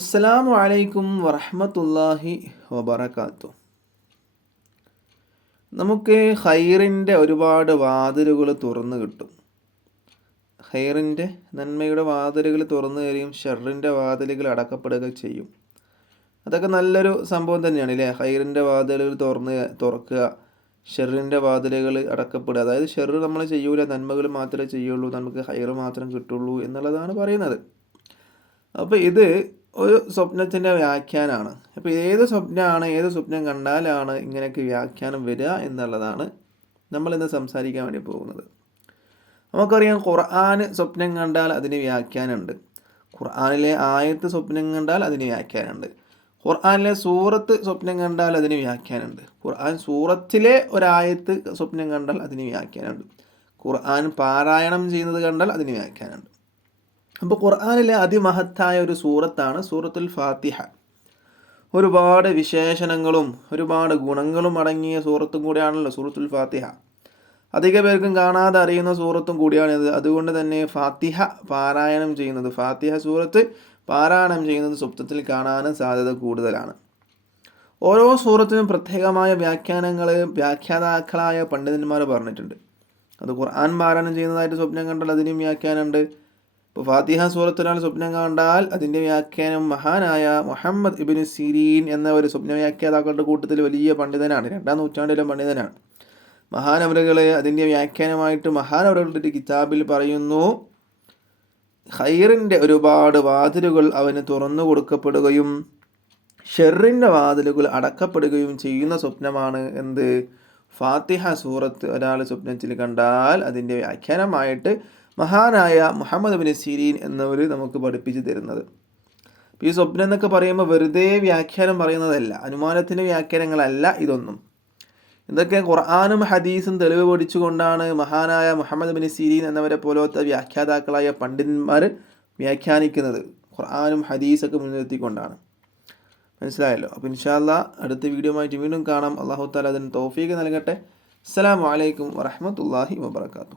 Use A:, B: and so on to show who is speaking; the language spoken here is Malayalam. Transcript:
A: അസ്സലാമു അലൈക്കും വറഹമത്തല്ലാഹി വബർക്കാത്തു നമുക്ക് ഹൈറിന്റെ ഒരുപാട് വാതിലുകൾ തുറന്നു കിട്ടും. ഹൈറിന്റെ നന്മയുടെ വാതിലുകൾ തുറന്നു കയറിയും ഷെറിന്റെ വാതിലുകൾ അടക്കപ്പെടുക ചെയ്യും. അതൊക്കെ നല്ലൊരു സംഭവം തന്നെയാണ് അല്ലേ? ഹൈറിന്റെ വാതിലുകൾ തുറന്ന് തുറക്കുക ഷെറിന്റെ വാതിലുകൾ അടക്കപ്പെടുക. അതായത് ഷെറ് നമ്മൾ ചെയ്യൂല നന്മകൾ മാത്രമേ ചെയ്യുള്ളൂ നമുക്ക് ഹൈർ മാത്രം കിട്ടുള്ളൂ എന്നുള്ളതാണ് പറയുന്നത്. അപ്പോൾ ഇത് ഒരു സ്വപ്നത്തിന്റെ വ്യാഖ്യാനമാണ് അപ്പോൾ ഏത് സ്വപ്നമാണ് ഏത് സ്വപ്നം കണ്ടാലാണ് ഇങ്ങനെയൊക്കെ വ്യാഖ്യാനം വരിക എന്നുള്ളതാണ് നമ്മൾ ഇന്ന് സംസാരിക്കാൻ വേണ്ടി പോകുന്നത്. നമുക്കറിയാം ഖുർആൻ സ്വപ്നം കണ്ടാൽ അതിന് വ്യാഖ്യാനമുണ്ട്. ഖുർആാനിലെ ആയത്ത് സ്വപ്നം കണ്ടാൽ അതിന് വ്യാഖ്യാനമുണ്ട്. ഖുർആാനിലെ സൂറത്ത് സ്വപ്നം കണ്ടാൽ അതിന് വ്യാഖ്യാനമുണ്ട്. ഖുർആൻ സൂറത്തിലെ ഒരായത്ത് സ്വപ്നം കണ്ടാൽ അതിന് വ്യാഖ്യാനമുണ്ട്. ഖുർആൻ പാരായണം ചെയ്യുന്നത് കണ്ടാൽ അതിന് വ്യാഖ്യാനമുണ്ട്. അപ്പോൾ ഖുർആാനിലെ അതിമഹത്തായ ഒരു സൂറത്താണ് സൂറത്തുൽ ഫാത്തിഹ. ഒരുപാട് വിശേഷണങ്ങളും ഒരുപാട് ഗുണങ്ങളും അടങ്ങിയ സൂറത്തും കൂടിയാണല്ലോ സൂറത്തുൽ ഫാത്തിഹ. അധിക പേർക്കും കാണാതെ അറിയുന്ന സൂറത്തും കൂടിയാണിത് അതുകൊണ്ട് തന്നെ ഫാത്തിഹ പാരായണം ചെയ്യുന്നത് ഫാത്തിഹ സൂറത്ത് പാരായണം ചെയ്യുന്നത് സ്വപ്നത്തിൽ കാണാനും സാധ്യത കൂടുതലാണ്. ഓരോ സൂറത്തിനും പ്രത്യേകമായ വ്യാഖ്യാനങ്ങൾ വ്യാഖ്യാതാക്കളായ പണ്ഡിതന്മാർ പറഞ്ഞിട്ടുണ്ട്. അത് ഖുർആൻ പാരായണം ചെയ്യുന്നതായിട്ട് സ്വപ്നം കണ്ടാൽ അതിനും വ്യാഖ്യാനമുണ്ട്. ഇപ്പോൾ ഫാത്തിഹ സൂറത്തൊരാൾ സ്വപ്നം കണ്ടാൽ അതിന്റെ വ്യാഖ്യാനം മഹാനായ മുഹമ്മദ് ഇബിൻ സിരീൻ എന്ന ഒരു സ്വപ്ന വ്യാഖ്യാതാക്കളുടെ കൂട്ടത്തിൽ വലിയ പണ്ഡിതനാണ്. രണ്ടാം നൂറ്റാണ്ടിലെ പണ്ഡിതനാണ്. മഹാനവരകളെ അതിന്റെ വ്യാഖ്യാനമായിട്ട് മഹാനവരകളുടെ കിതാബിൽ പറയുന്നു ഹൈറിന്റെ ഒരുപാട് വാതിലുകൾ അവന് തുറന്നു കൊടുക്കപ്പെടുകയും ഷെറിന്റെ വാതിലുകൾ അടക്കപ്പെടുകയും ചെയ്യുന്ന സ്വപ്നമാണ് എന്ത്? ഫാത്തിഹ സൂറത്ത് ഒരാൾ സ്വപ്നത്തിൽ കണ്ടാൽ അതിന്റെ വ്യാഖ്യാനമായിട്ട് മഹാനായ മുഹമ്മദ് ബിൻ സിരീൻ എന്നവർ നമുക്ക് പഠിപ്പിച്ചു തരുന്നത്. ഈ സ്വപ്നം എന്നൊക്കെ പറയുമ്പോൾ വെറുതെ വ്യാഖ്യാനം പറയുന്നതല്ല. അനുമാനത്തിന്റെ വ്യാഖ്യാനങ്ങളല്ല ഇതൊന്നും. ഇതൊക്കെ ഖുർആാനും ഹദീസും തെളിവ് പഠിച്ചുകൊണ്ടാണ് മഹാനായ മുഹമ്മദ് ബിൻ സിരീൻ എന്നവരെ പോലത്തെ വ്യാഖ്യാതാക്കളായ പണ്ഡിതന്മാർ വ്യാഖ്യാനിക്കുന്നത്. ഖുർആാനും ഹദീസൊക്കെ മുൻനിർത്തിക്കൊണ്ടാണ്. മനസ്സിലായല്ലോ? അപ്പോൾ ഇൻഷാല്ല അടുത്ത വീഡിയോ ആയിട്ട് വീണ്ടും കാണാം. അള്ളാഹു താല അതിന് തോഫീക്ക് നൽകട്ടെ. അസ്സാം വലൈക്കും വറഹമത്തല്ലാഹി വാബർക്കാത്തു